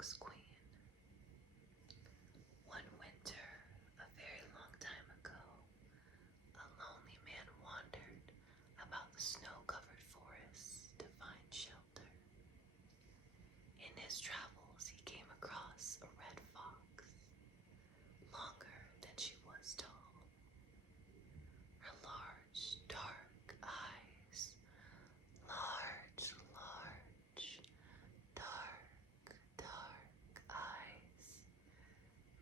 Fox Queen. One winter, a very long time ago, a lonely man wandered about the snow-covered forests to find shelter. In his travels, he came across a red fox, longer than she was tall. Her large, dark eyes, large, dark eyes,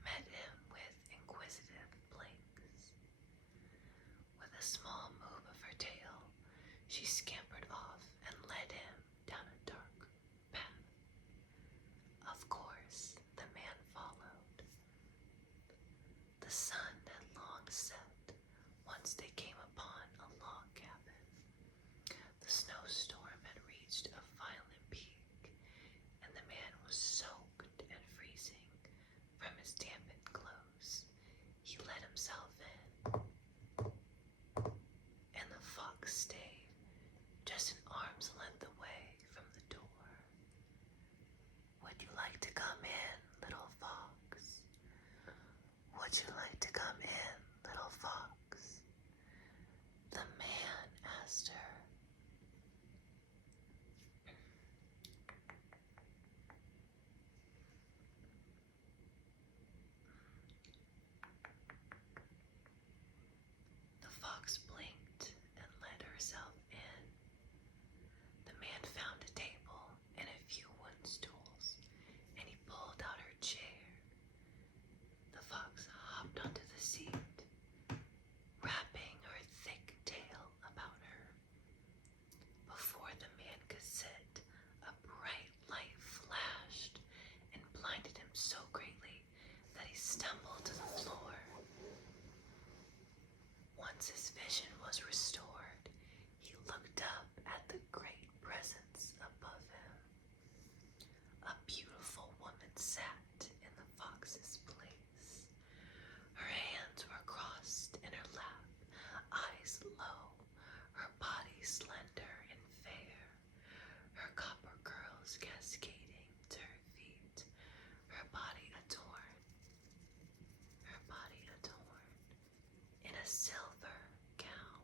met him with inquisitive blinks. With a small move of her tail, she scampered off and led him down a dark path. Of course, the man followed. The sun had long set once they came upon a log cabin. The snowstorm had reached a violent peak, and the man was soaked and freezing from his dampened clothes. He let himself in, and the fox stayed just an arm's length away from the door. "Would you like to come in, little fox? Would you like to come in, little fox?" the man asked her. The fox blinked and let herself in. The man found a table and a few wooden stools, and he pulled out her chair. The fox hopped onto the seat, wrapping her thick tail about her. Before the man could sit, a bright light flashed and blinded him so greatly that he stumbled to the floor. Once his vision was restored, he looked up at the great presence above him. A beautiful woman sat in the fox's place. Her hands were crossed in her lap, eyes low, her body slender and fair, her copper curls cascading to her feet, her body adorned in a silver gown.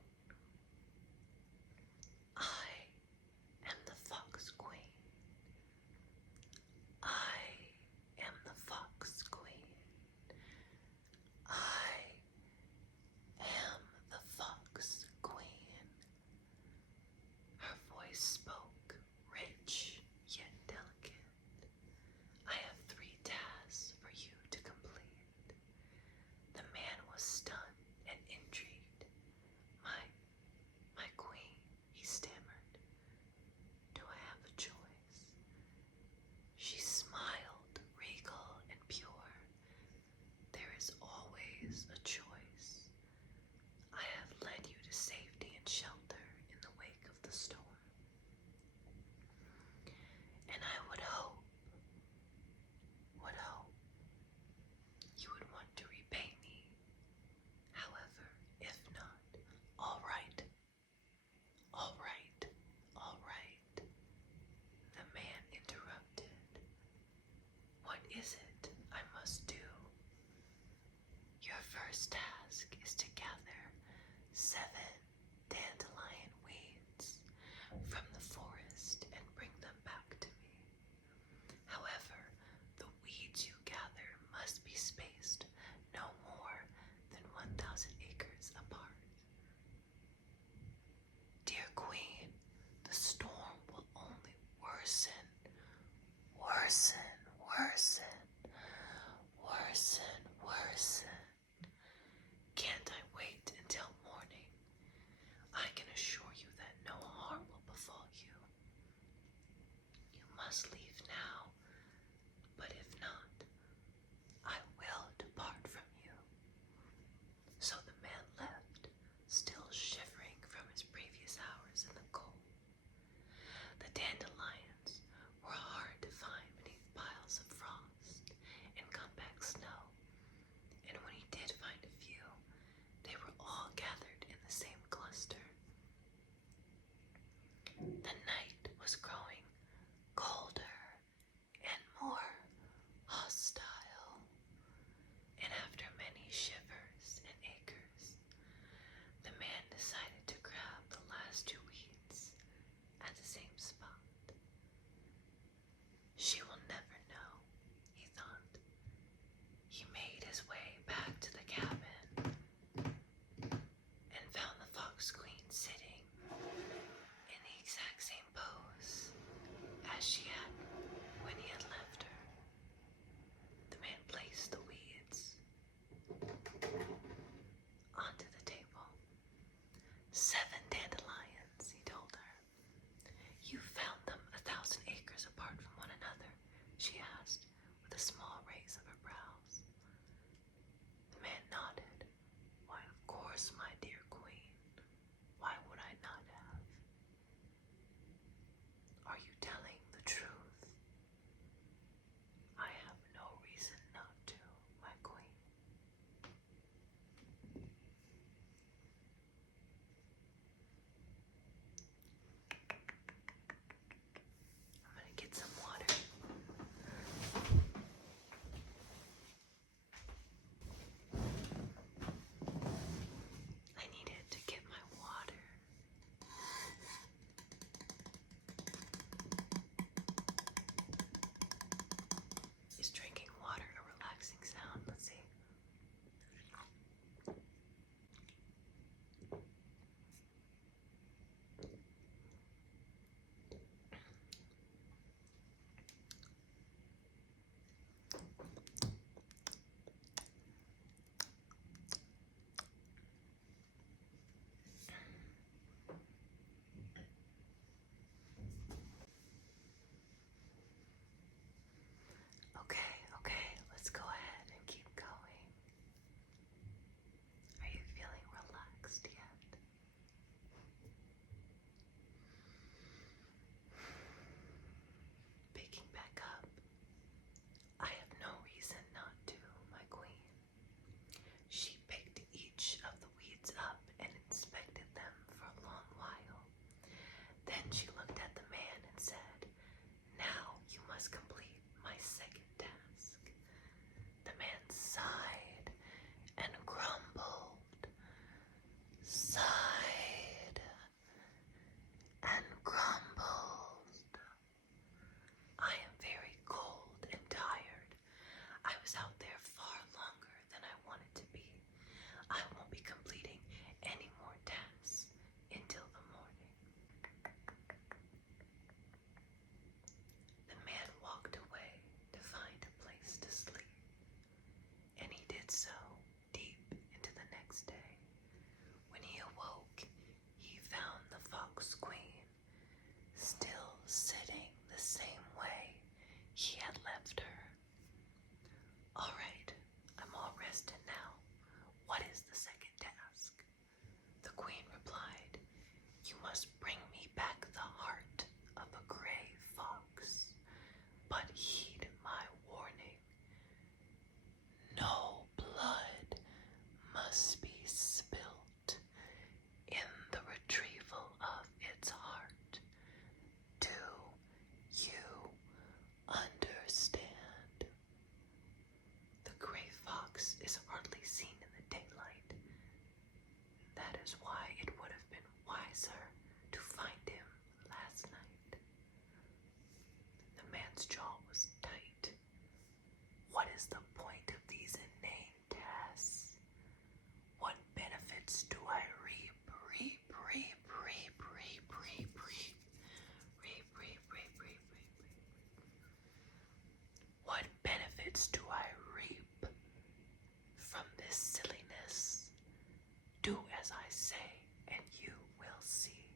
as she had when he had left her. The man placed the weeds onto the table. 7 dandelions, he told her. You found them 1,000 acres apart from one another, she asked, with a small raise of her brows. The man nodded. Why, of course, my dear queen. Why would I not have? Are you telling the truth? I have no reason not to, my queen. I'm gonna get some water. I needed to get my water. Is drinking water a relaxing sound? Let's see. Okay, let's go ahead and keep going. Are you feeling relaxed yet? Picking back up. I have no reason not to, my queen. She picked each of the weeds up and inspected them for a long while. Then she looked at the man and said, Now you must complete my second task. The man sighed and grumbled, sighed and grumbled. I am very cold and tired. I was out there far longer than I wanted to be. I won't be completing any more tasks until the morning. The man walked away to find a place to sleep, and he did so deep into the next day. When he awoke, he found the fox queen still sitting the same way he had left her. All right, I'm all rested now. What is the second task? The queen replied, You must bring me back the heart of a gray fox, but heed my warning. No blood must be spilt in the retrieval of its heart. Do you understand? The gray fox is hardly seen in the daylight. That is why it would have been wiser to find him last night. The man's jaw was tight. What is the point of these inane tasks? What benefits do I reap? What benefits do I reap from this silliness? Do as I say, and you will see.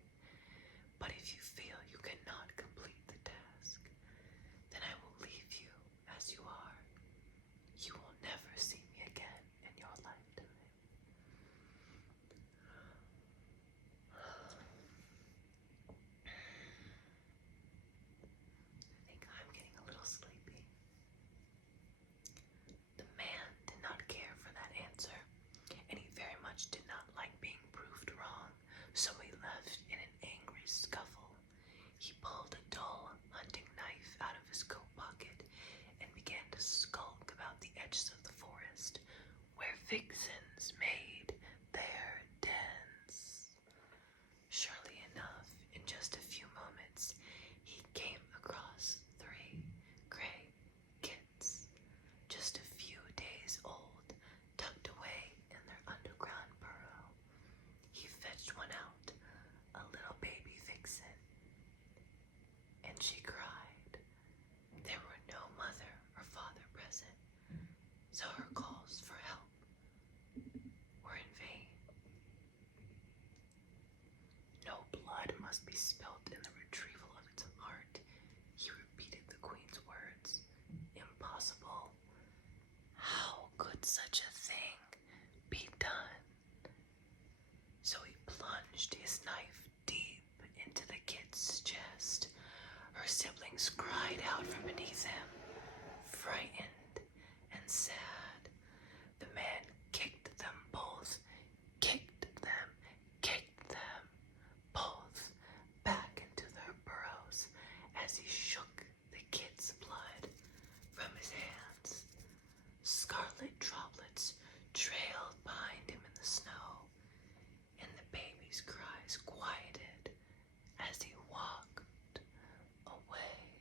must be spilt in the retrieval of its heart. He repeated the queen's words. Impossible. How could such a thing be done? So he plunged his knife deep into the kid's chest. Her siblings cried out from beneath him, frightened and sad. The man kicked them both, kicked them both back into their burrows as he shook the kid's blood from his hands. Scarlet droplets trailed behind him in the snow, and the baby's cries quieted as he walked away.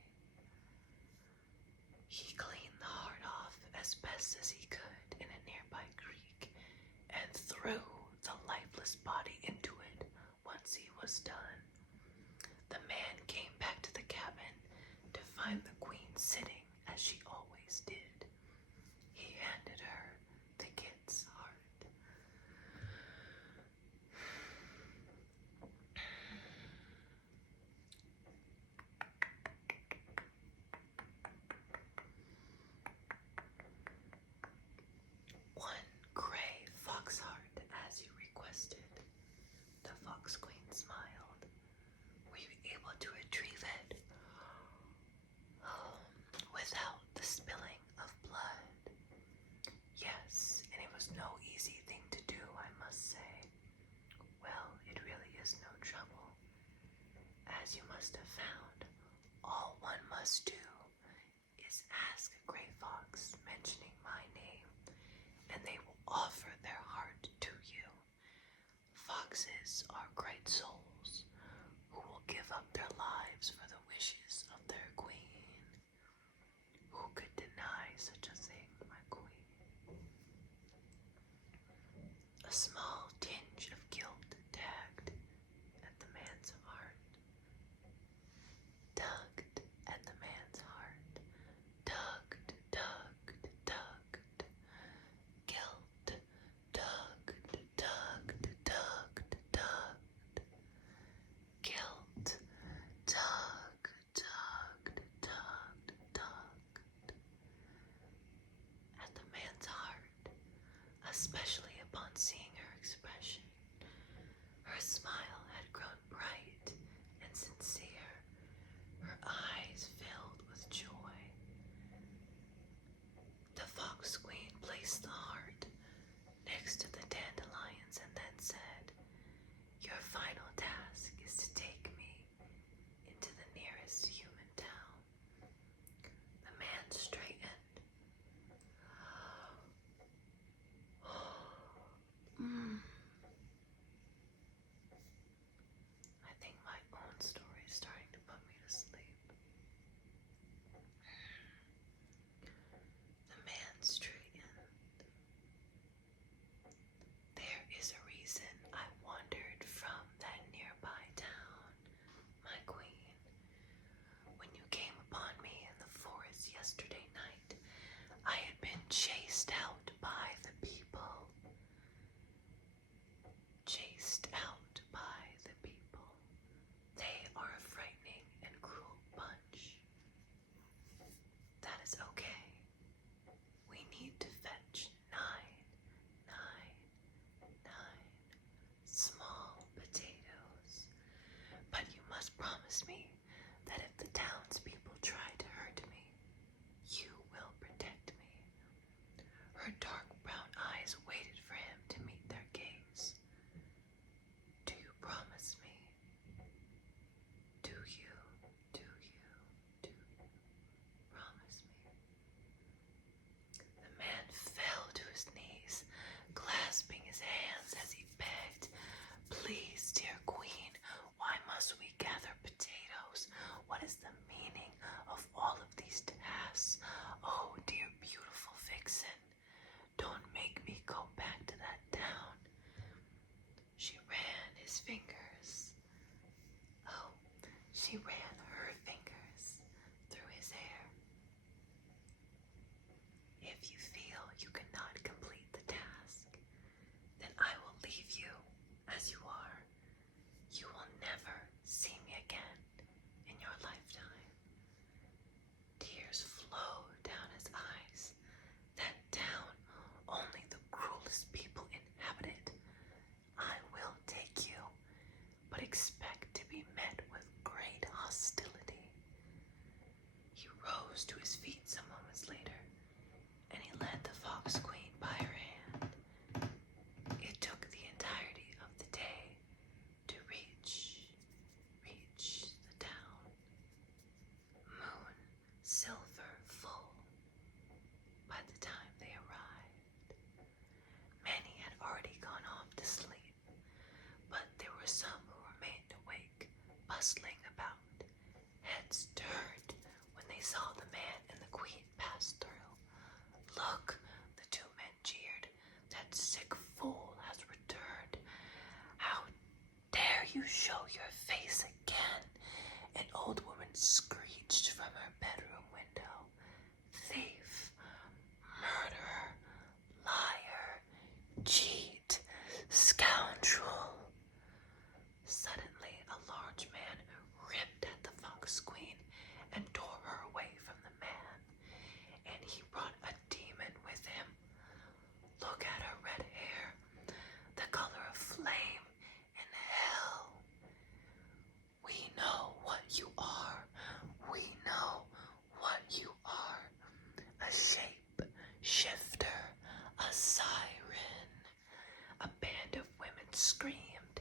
He cleaned the heart off as best as he could in a nearby creek and threw the lifeless body into it once he was done. The man came back to the cabin to find the queen sitting as she always did. He handed her the kid's heart. One gray fox heart, as you requested. The fox queen smiled. Were you able to retrieve it? Without the spilling of blood? Yes, and it was no easy thing to do, I must say. Well, it really is no trouble. As you must have found, all one must do is ask a gray fox mentioning my name, and they will offer their heart to you. Foxes are great souls who will give up their lives for the wishes of their queen. Who could deny such a thing, my queen? A small tinge of guilt tagged at the man's heart. Tugged at the man's heart. Tugged. Guilt. Tugged. Guilt. Tugged at the man's heart, especially upon seeing her expression. Her smile had grown bright and sincere, her eyes filled with joy. The fox queen placed the heart next to the dandelions and then said, "Your final task is to take me into the nearest human town." The man straightened. I think my own story is starting to put me to sleep. The man straightened. There is a reason I wandered from that nearby town, my queen. When you came upon me in the forest yesterday night, I had been chased out by the people. Chased out by the people. They are a frightening and cruel bunch. That is okay. We need to fetch 9 small potatoes. But you must promise me that if the townspeople try to hurt me, you will protect me. Her dark brown eyes waited for him to meet their gaze. Do you promise me? Do you promise me? The man fell to his knees, clasping his hands as he begged, "Please, dear queen, why must we gather potatoes? What is the meaning of all of these tasks? Oh, dear beautiful vixen, show your face again," an old woman screeched from her bedroom window. "Thief, murderer, liar, cheat, scoundrel." Suddenly, a large man ripped at the Fox Queen and tore her away from the man, and he brought a demon with him. Look at her red hair, the color of flame in hell. "We know what you are. We know what you are. A shape shifter, a siren." A band of women screamed,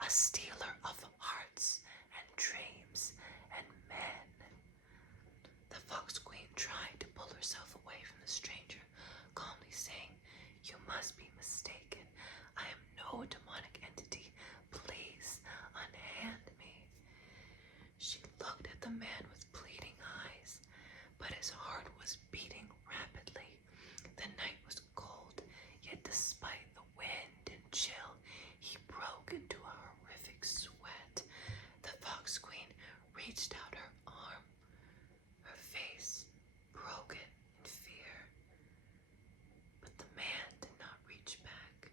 "A stealer of hearts and dreams and men." The Fox Queen tried to pull herself away from the stranger, calmly saying, "You must be mistaken. I am no demonic entity. Please unhand me." She looked at the man with pleading eyes, but his heart was beating rapidly. The night was cold, yet despite the wind and chill, he broke into a horrific sweat. The Fox Queen reached out her arm, her face broken in fear. But the man did not reach back.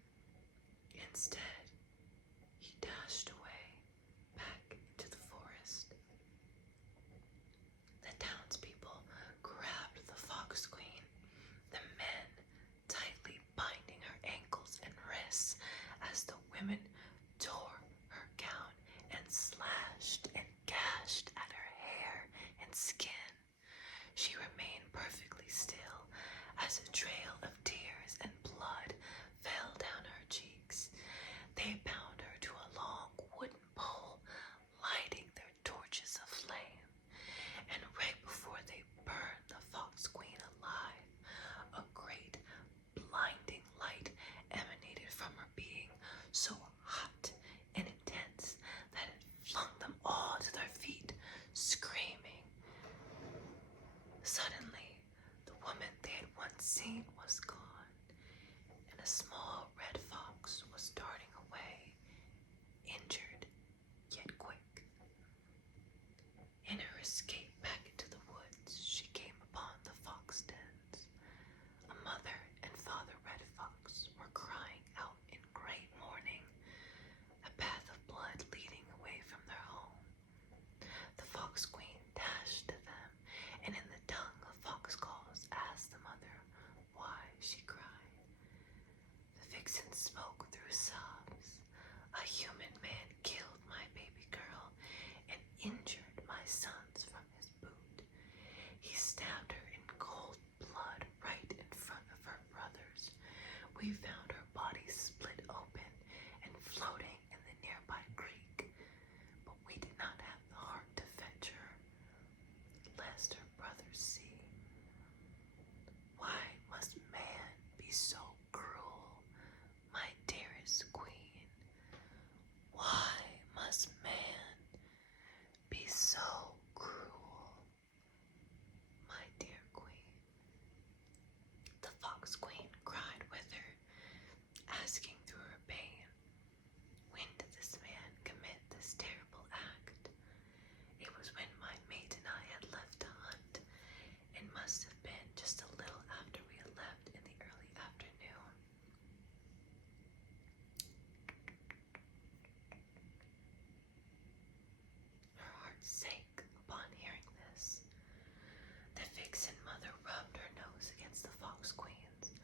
Instead, he dashed away, back into the forest. The townspeople grabbed the Fox Queen, the men tightly binding her ankles and wrists as the women tore her gown and slashed and gashed at her hair and skin. She remained perfectly still as a trail of tears and blood fell down her cheeks. They bound her to a long wooden pole, lighting their torches aflame. And right before they burned the Fox Queen alive, a great blinding light emanated from her being, so hot and intense that it flung them all to their feet, screaming. Suddenly, the woman they had once seen was gone, and a small red fox was darting away, injured yet quick. In her escape back into the woods, she came upon the fox dens. A mother and father red fox were crying out in great mourning, a path of blood leading away from their home. The Fox Queen dashed to them, and in the tongue of fox calls asked the mother why she cried. The vixen spoke through sobs. "A human man killed my baby girl and injured my sons from his boot. He stabbed her in cold blood right in front of her brothers. We found her body split open and floating in the nearby creek, but we did not have the heart to fetch her, lest her brothers see. Why must man be so cruel, my dearest queen? Why must man be so cruel, my dear queen?" The Fox Queen cried with her, asking through her pain, "When did this man commit this terrible act?" "It was when my mate and I had left to hunt. It must have been just a little after we had left in the early afternoon." Her heart sank upon hearing this. The vixen mother rubbed her nose against the Fox Queen's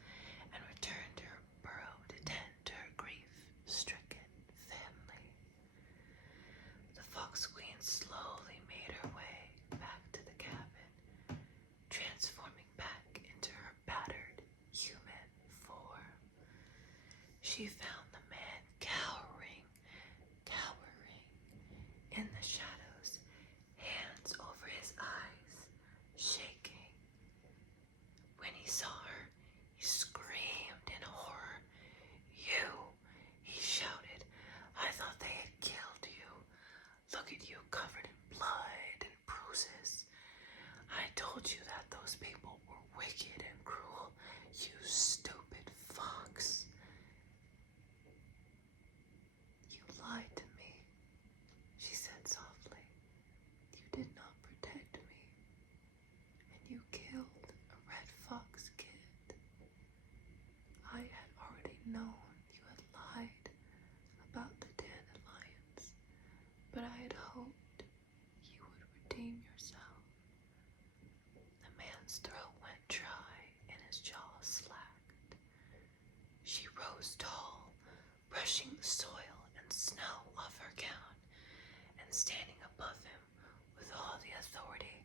and returned to her burrow to tend to her grief-stricken family. The Fox Queen slowly made her way back to the cabin, transforming back into her battered human form. She found the man cowering in the shadows, hands over his eyes, shaking. When he saw her, he screamed in horror. "You," he shouted, "I thought they had killed you. Look at you, covered in blood and bruises. I told you that those people were wicked and cruel, you stupid fox." known you had lied about the dandelions, but I had hoped you would redeem yourself. The man's throat went dry and his jaw slacked. She rose tall, brushing the soil and snow off her gown, and standing above him with all the authority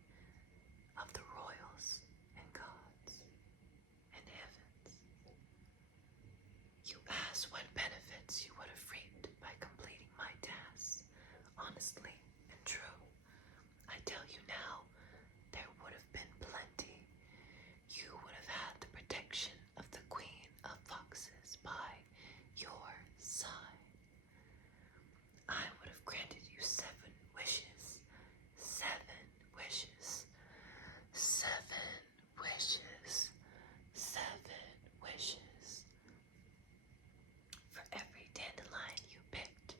of the royals and gods and heavens. You asked what benefits you would have reaped by completing my tasks, honestly and true. I tell you now, there would have been plenty. You would have had the protection of the Queen of Foxes by your side. I would have granted you 7 wishes. 7 wishes. 7 wishes. 7 wishes. For every dandelion you picked,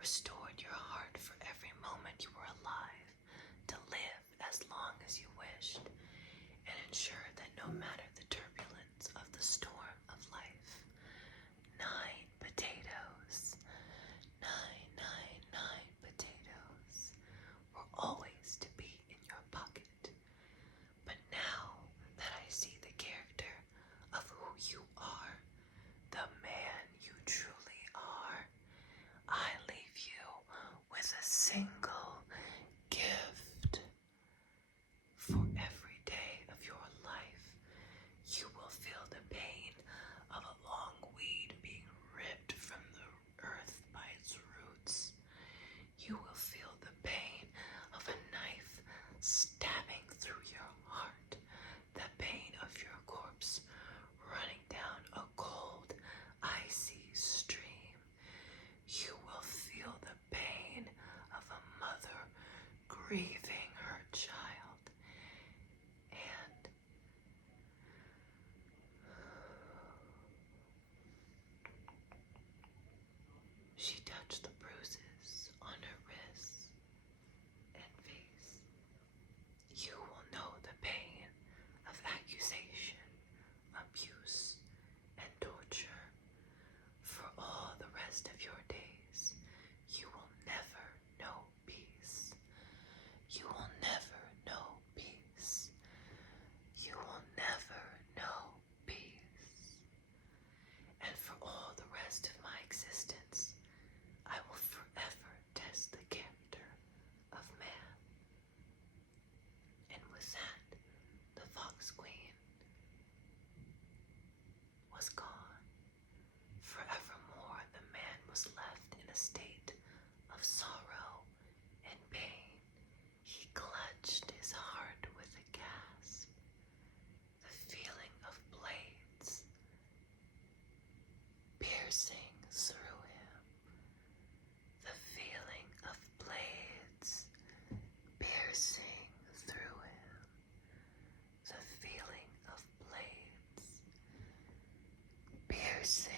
restored your heart for every moment you were alive, to live as long as you wished, and ensure that no matter the turbulence of the storm of life, 9 potatoes, 9 potatoes, were always to be in your pocket. But now that I see the character of who you are, the man you truly are, I leave you with a single gift. For every day of your life, you will feel the pain of a long weed being ripped from the earth by its roots. You will feel the pain of a knife stabbing through your heart, the pain of your corpse running down a cold, icy stream. You will feel the pain of a mother grieving her child. And she touched the bruises on her wrists and face. You will know the pain of accusation, abuse, and torture. For all the rest of your days, you will never know peace. You will never know peace. You will never know peace. And for all the rest of my existence, I will forever test the character of man. And with that, the Fox Queen was gone. Forevermore, the man was left in a state of sorrow and pain. He clutched his heart with a gasp. The feeling of blades piercing through him. The feeling of blades piercing through him. The feeling of blades piercing